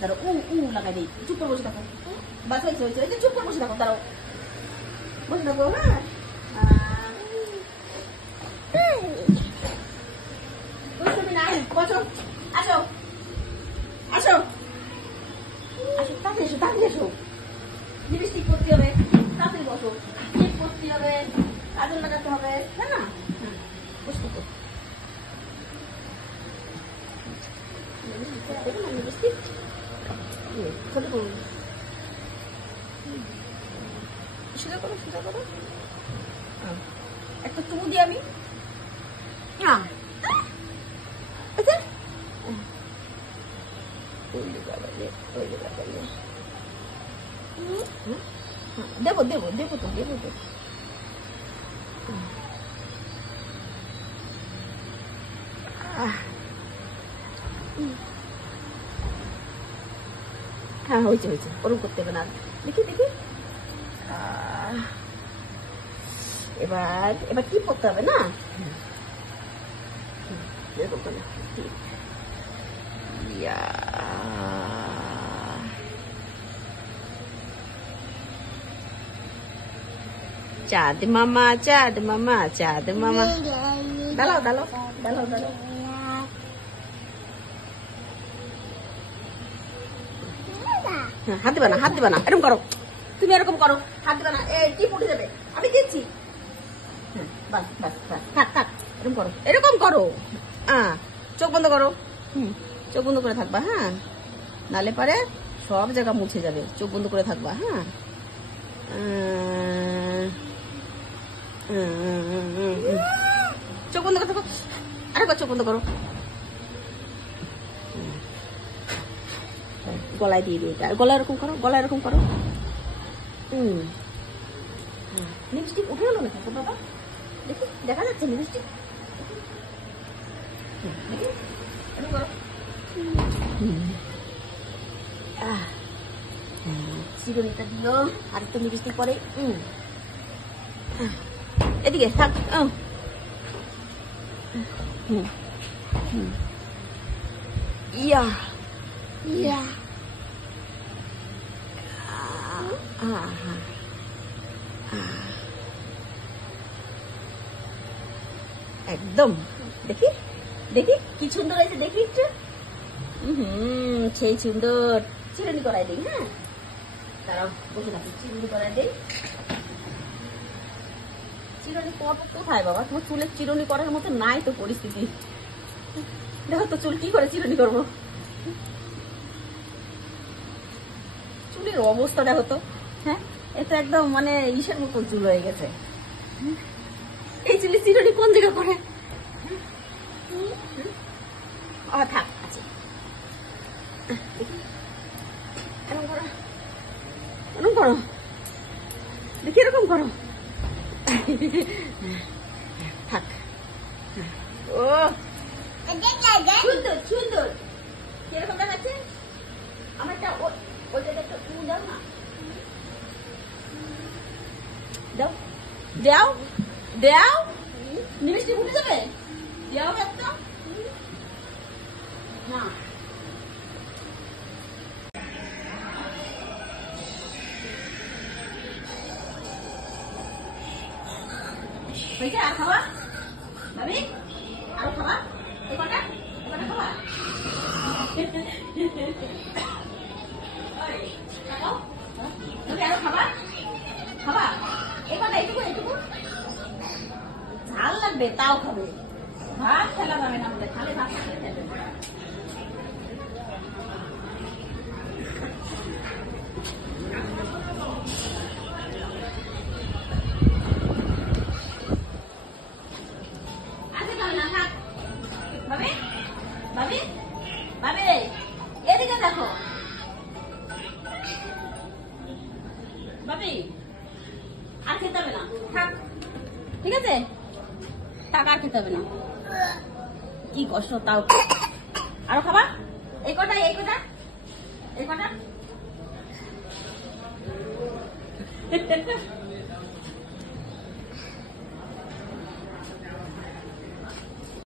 দাঁড়াও লাগাই দিই, চুপ করে বসে থাকো। বাস হয়েছে হয়েছে হয়েছে, চুপ করে বসে থাকো, দাঁড়াও বসে থাকো। হ্যাঁ তুমি না বসো, আসো আসো আসো, তাড়াতাড়ি এসো তাড়াতাড়ি এসো। লিপস্টিক করতে হবে, তাড়াতাড়ি বসো। লিপ করতে হবে, কাজল লাগাতে হবে, তাই না? বসে থাকো। লিপস্টিক ছোট করুন, সোজা করো সোজা করো। একটা চুমু দিই আমি। দেবো দেবো দেবো তো দেবো তো। হ্যাঁ হয়েছে হয়েছে, ওরকম করতে হবে না। দেখি দেখি, এবার এবার কি করতে হবে না, এরকম তো না। চাঁদ মামা চাঁদ মামা চাঁদ মামা, দাঁড়াও দাঁড়াও দাঁড়াও দাঁড়াও। হাত দিবা না হাত দিবা না, এরকম করো, তুমি এরকম করো, হাত দিবা না, কি পড়ে যাবে, আমি দিচ্ছি। বাস বাস বাস, থাক থাক, এরকম করো এরকম করো। চোখ বন্ধ করো, চোখ বন্ধ করে থাকবা। হ্যাঁ, নালে পারে সব জায়গা মুছে যাবে, চোখ বন্ধ করে থাকবা। হ্যাঁ চোখ বন্ধ করে থাকো, আরেকবার চোখ বন্ধ করো। গলায় দিয়ে দিই, গলা এরকম করো, গলা এরকম করো। লিপস্টিক উঠে গেল না থাকো বাবা, দেখি দেখা যাচ্ছে লিপস্টিক, এরকম করো। চিরুনিটা দিও, আর একটু লিপস্টিক পরে। এদিকে থাক। ইয়া ইয়া একদম, দেখি দেখি কি সুন্দর হয়েছে, দেখি একটু। সেই সুন্দর, চিরুনি করাই দিই। হ্যাঁ তারা বসে থাকি, চিরুনি করাই দিই। চিরুনি করবো কোথায় বাবা, তোমার চুলের চিরুনি করার মতো নাই তো পরিস্থিতি। দেখো তো চুল কি করে চিরুনি করবো, চুলের অবস্থা দেখো তো। হ্যাঁ এটা একদম মানে ইসের মতো চুল হয়ে গেছে। এই চুলে চিরুনি কোন জায়গা করে? থাক আছে, এরকম করো এরকম করো, দেখি এরকম করো। থাক। ও সুন্দর সুন্দর, কিরকম দেখাচ্ছে আমারটা? ওই জায়গাটা তুমি দাও না, দাও দাও দাও, লিপস্টিক উঠে যাবে, দাও একটা না। আর খাওয়া ভাবি, আরো খাওয়া, এ কটা খাওয়া। আরো খাবা খাবা, এ কটা এটুকু এটুকু ঝাল লাগবে তাও খাবে, ভাত খেলা যাবে না বলে, খালে ভাত খেতে যাবে। এদিকে দেখো বাবি, আর খেতে হবে না, থাক ঠিক আছে, থাক আর খেতে হবে না। কি কষ্ট তাও, আরো খাবা, এই কটা এই কটা এই কটা।